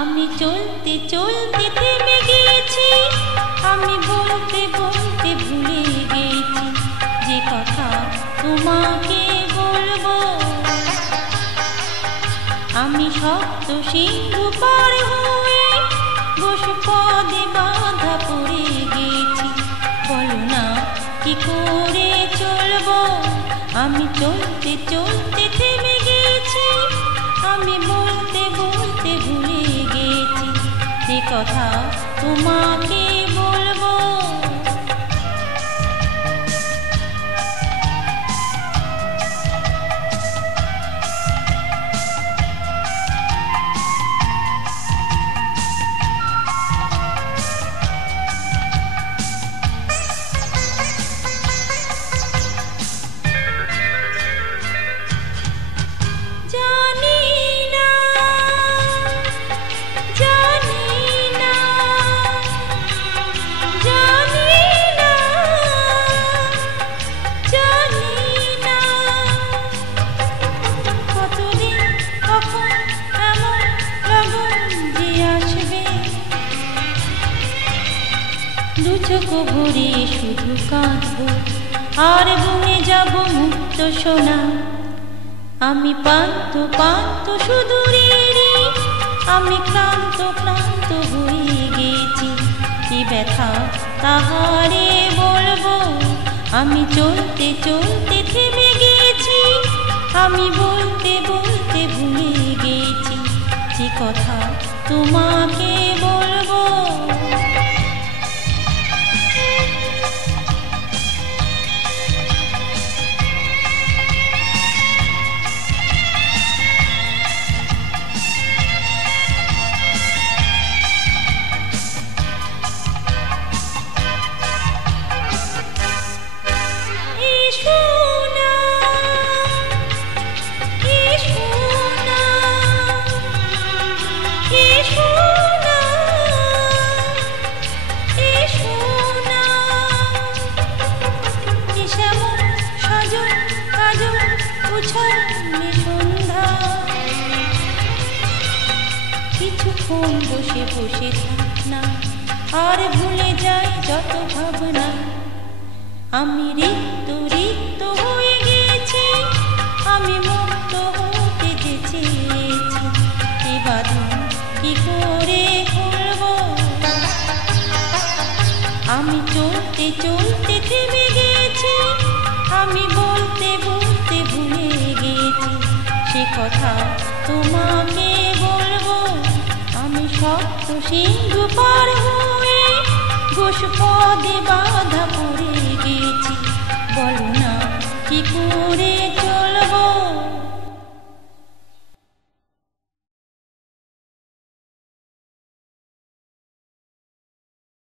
আমি চলতে চলতে থেমে গিয়েছি, আমি বলতে বলতে ভুলে গেছি যে কথা তোমাকে বলবো। আমি সপ্ত সিন্ধু পার হয়ে গোষ্পদে বাধা পড়ে গেছি, বলো না কি করে চলবো। আমি চলতে চলতে থেমে গেছি, আমি বলতে বলতে ভুলে গেছি যে কথা তোমাকে বলবো। দু চোখ ভরে শুধু কাঁদবো আর বনে যাব মুক্ত সোনা। আমি পান্ত পান্ত শুধু রে, আমি ক্লান্ত ক্লান্ত হয়ে গেছি, কি ব্যথা তাহারে বলবো। আমি চলতে চলতে থেমে গেছি, আমি বলতে বলতে ভুলে গেছি যে কথা তোমাকে বলবো। কিছুক্ষণ বসে বসে থাক না, আর ভুলে যাই যত ভাবনা। আমি রিক্ত রিক্ত হয়ে গেছি, আমি মুক্ত হতে যে চেয়েছি, এ বাঁধন কি করে খুলবো। আমি চলতে চলতে থেমে গেছি, আমি বলতে বলতে ভুলে গেছি সে কথা তোমাকে বলবো। আমি সপ্ত সিন্ধু পার হয়ে গোষ্পদে বাধা পড়ে গেছি, বলো না কি করে চলবো।